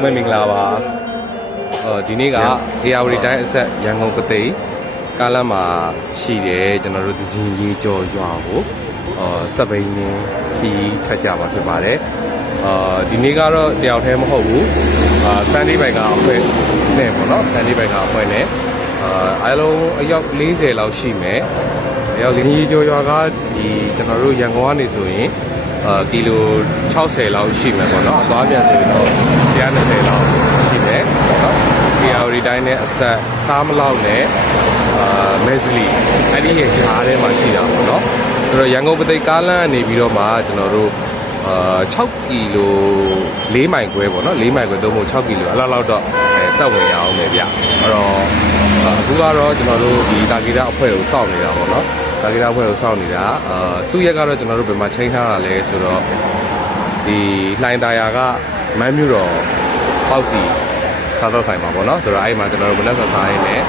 အားလုံးပဲမင်္ဂလာပါဒီနေ့က AR တိုင်းအဆက်ရန်ကုန်ကတိတ်ကားလမ်းမှာရှိတယ်ကျွန်တော်တို့သင်းကြီးကြော်ရွာကိုစက်ဘိန်းနဲ့ပြီးထွက်ကြမှာဖြစ်ပါတယ်ဒီနေ့ကတော့တယောက်တည်းမဟုတ်ဘူးစန်ဒေးဘိုင်ကအဖွဲ့နဲ့ပေါ့နော်စန်ဒေးဘိုင်ကအဖွဲ့နဲ့အားလုံးအယောက်40လောက်ရှိမယ်အယောက်သင်းကြီးကြော်ရွာကဒီကျွန်တော်တို့ရန်ကုန်ကနေဆိုရင်ကီလို60လောက်ရှိမယ်ပေါ့နော်အသွားပြန်ဆိုရင်တော့120လောက်ရှိမယ်ပေါ့နော် AR တိုင်းနဲ့အဆက်စားမလောက်နဲ့မဲဇလီအဲ့ဒီရဲ့ဈားထဲမှာရှိတာပေါ့နော်ဆိုတော့ရန်ကုန်ပသိမ်ကားလမ်းကနေပြီးတော့မှကျွန်တော်တို့6ကီလို4မိုင်ခွဲပေါ့နော်4မိုင်ခွဲသုံးဖို့6ကီလိုအဲ့လောက်တော့စောက်ဝင်ရအောင်ပဲဗျအဲ့တော့အခုကတော့ကျွန်တော်တို့ဒီတာဂီတာအဖွဲ့ကိုစောင့်နေတာပေါ့နော်တာဂီတာအဖွဲ့ကိုစောင့်နေတာစုရက်ကတော့ကျွန်တော်တို့ဘယ်မှာချိန်ထားတာလဲဆိုတော့ဒီလှိုင်သာယာကမန်းမြို့တော်ပေါ့စီစားတော့ဆိုင်မှာပေါ့နော်ဆိုတော့အဲ့မှာကျွန်တော်တို့မနက်စာစားရင်းနဲ့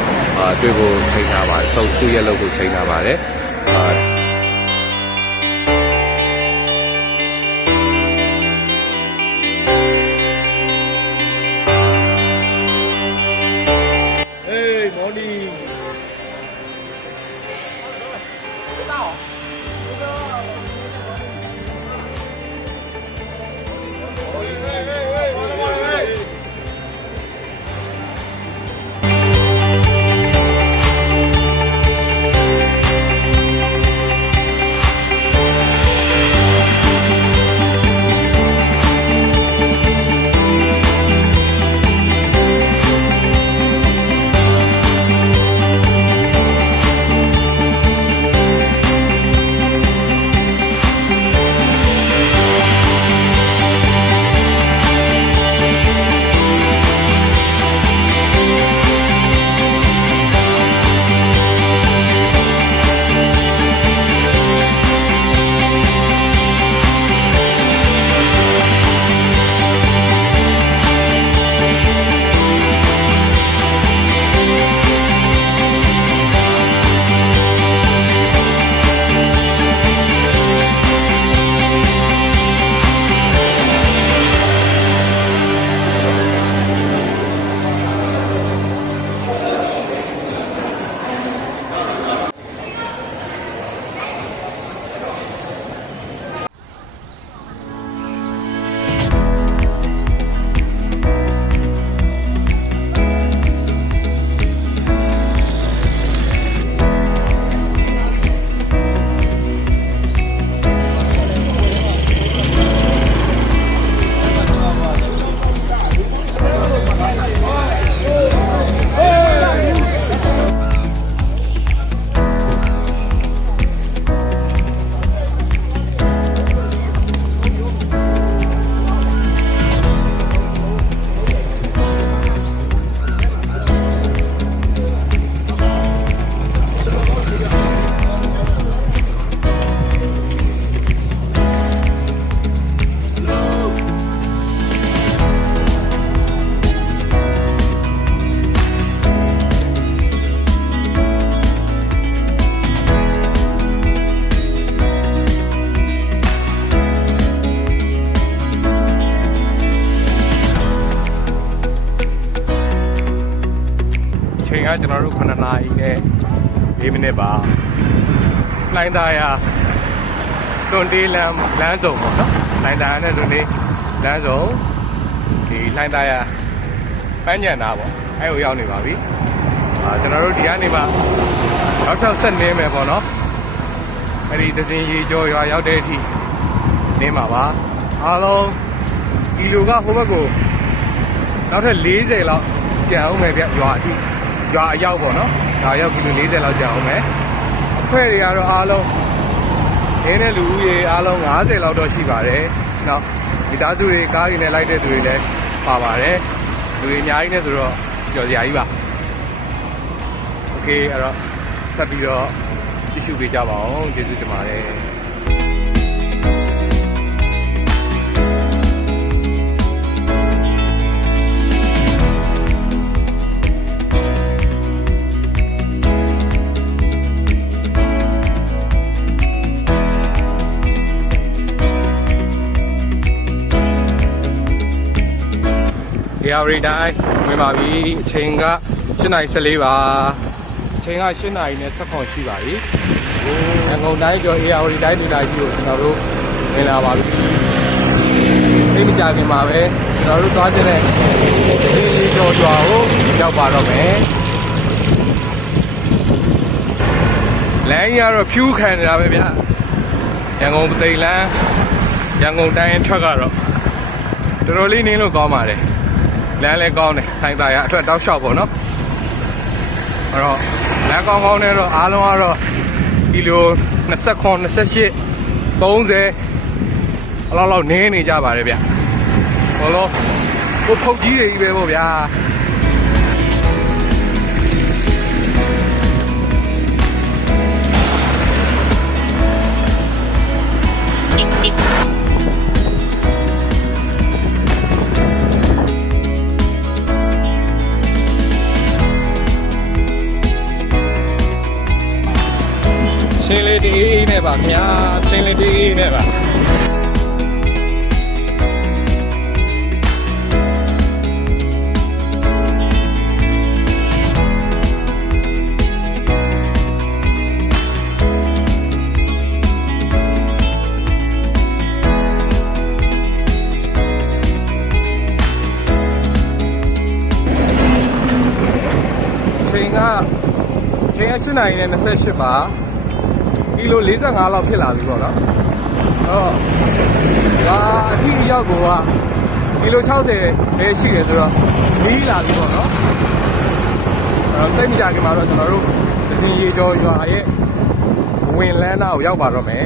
တွေ့ဖို့ချိန်ထားပါတယ်စုရက်လောက်ကိုချိန်ထားပါတယ်ကျွန်တော်တို့9နာရီနဲ့4မိနစ်ပါလှိုင်သာယာတွန်တေးလမ်းစုံပေါ့နော်လှိုင်သာယာနဲ့တွန်တေးလမ်းစုံဒီလှိုင်သာယာပန်းညံတာပေါ့အဲ့ကိုရောက်နေပါပြီကျွန်တော်တို့ဒီကနေမှနောက်ထပ်ဆက်နေမယ်ပေါ့နော်အဲ့ဒီသင်းရီကျော်ရွာရောက်တဲ့အထိနေမှာပါအားလုံးကီလိုကဟိုဘက်ကိုနောက်ထပ်40လောက်ကျန်အောင်မယ်ဗျရွာအထိရွာအရောက်ပေါ့နော်ရွာရောက်ကီလို40လောက်ကြာအောင်မယ်အဖွဲ့တွေကတော့အားလုံးနင်းတဲ့လူဦးရေအားလုံး50လောက်တော့ရှိပါတယ်နော်မိသားစုတွေကားတွေနဲ့လိုက်တဲ့သူတွေလည်းပါပါတယ်လူတွေအများကြီးနဲ့ဆိုတော့ကြော်စရာကြီးပါโอเคအဲ့တော့ဆက်ပြီးတော့ကြည့်ရှုပေးကြပါအောင်ကျေးဇူးတင်ပါတယ် AR တိုင်းဝင်ပါပြီအချိန်က8:14ပါအချိန်က8:10ရှိပါပြီရန်ကုန်တိုင်းကျော် AR တိုင်းဒေသကြီးကိုကျွန်တော်တို့ဝင်လာပါပြီဒီမကြခင်မှာပဲကျွန်တော်တို့သွားကြတဲ့ဒီကျော်ရွာကိုရောက်ပါတော့မယ်လမ်းကြီးကတော့ဖြူးခံနေတာပဲဗျရန်ကုန်ပသိမ်လမ်းရန်ကုန်တိုင်းထွက်ကတော့တော်တော်လေးနင်းလို့ကောင်းပါတယ်လမ်းလည်းကောင်းတယ်ထိုင်သားရအထွက်တောက်လျှောက်ပေါ့နော်အဲ့တော့လမ်းကောင်းနဲ့တော့အားလုံးကတော့ကီလို29 28 30အလောက်နင်းနေကြပါတယ်ဗျဟောလို့ကိုဖုတ်ကြီးတွေကြီးပဲပေါ့ဗျာချင်းလေးတေးနဲ့ပါခင်ဗျာချင်းလေးတေးနဲ့ပါချိန်က8:28ပါကီလို45လောက်ဖြစ်လာပြီပေါ့နော်ဒါအထိရောက်ကိုကကီလို60ပဲရှိတယ်ဆိုတော့နီးလာပြီပေါ့နော်စိတ်မကြခင်မှာတော့ကျွန်တော်တို့ဒဇင်ရေကျော်ရွာရဲ့ဝင်လန်းနာကိုရောက်ပါတော့မယ်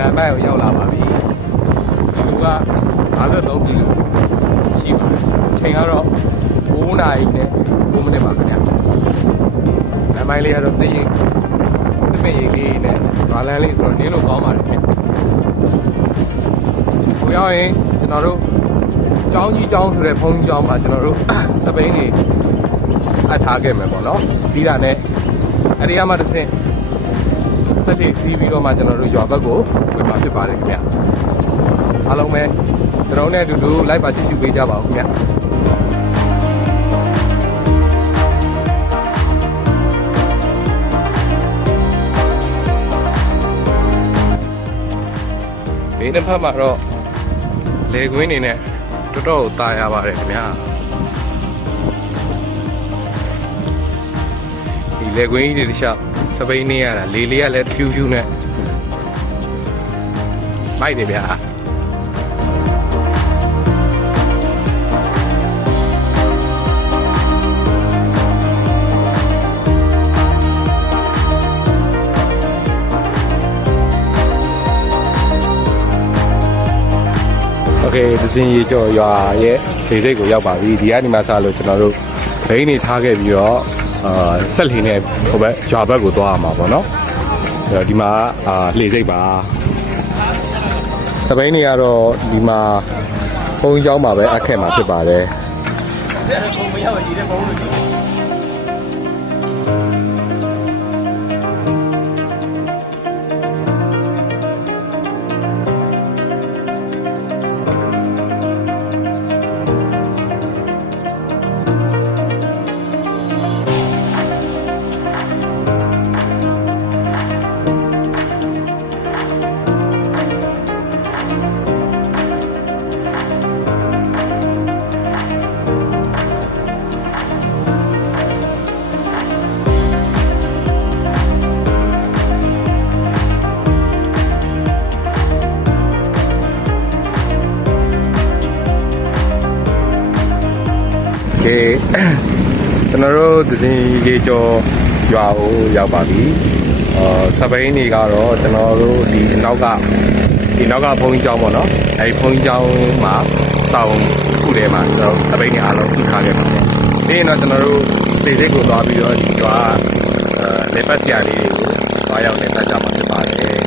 လမ်းဘက်ကိုရောက်လာပါပြီဒီလူက53ကီလိုရှိပါတယ်အချိန်ကတော့9:09 မိနစ်ပါခင်ဗျာလမ်းပိုင်းလေးကတော့တည့်ပင်ရိပ်လေးနဲ့ရွာလမ်းလေးဆိုတော့နင်းလို့ကောင်းပါတယ်ခင်ဗျကိုရောက်ရင်ကျွန်တော်တို့ကျောင်းဆိုတဲ့ဘုန်းကြီးကျောင်းမှာကျွန်တော်တို့စပိန်နေအပ်ထားခဲ့မယ်ပေါ့နော်ပြီးတာနဲ့အဲဒီကမှတစ်ဆင့်ဆက်လက်စီးပြီးတော့မှကျွန်တော်တို့ရွာဘက်ကိုဝင်မှာဖြစ်ပါတယ်ခင်ဗျအားလုံးပဲကျွန်တော်နဲ့အတူတူလိုက်ပါကြည့်ရှုပေးကြပါဦးခင်ဗျဘေးတစ်ဖက်မှာတော့လေကွင်းနေနဲ့တော်တော်တာရပါတယ်ခင်ဗျဒီလေကွင်းကြီးတွေတခြားစပိန်နေရတာလေလေးကလည်းဖြူးနဲ့မိုက်တယ်ဗျာโอเคဒဇင်ရေကျော်ရွာရဲ့လေစိတ်ကိုရောက်ပါပြီဒီကနေမှစလို့ကျွန်တော်တို့ဘိန်းနေထားခဲ့ပြီးတော့ဆက်လီနဲ့ဟိုဘက်ရွာဘက်ကိုသွားရမှာပေါ့နော်အဲ့တော့ဒီမှာလေစိတ်ပါစပိန်တွေကတော့ဒီမှာဘုံကျောင်းမှာပဲအခက်မှာဖြစ်ပါတယ်ဘုံမရောက်ရည်တဲ့ဘုံလို့ကျွန်တော်တို့ဒဇင်ရေကျော်ရွာကိုရောက်ပါပြီစပိန်တွေကတော့ကျွန်တော်တို့ဒီနောက်ကဘုန်းကြီးကျောင်းပေါ့နော်အဲဒီဘုန်းကြီးကျောင်းမှာစောင့်ခုတ ထဲမှာကျွန်တော်စပိန်တွေအားလုံးစုထားခဲ့ပါတယ်ပြီးရင်တော့ကျွန်တော်တို့ဒီလေးကိုသွားပြီးတော့ဒီကျွာလေပတ်ဆရာလေးတွေကိုသွားရောက်လေပတ်ကြမှာဖြစ်ပါတယ်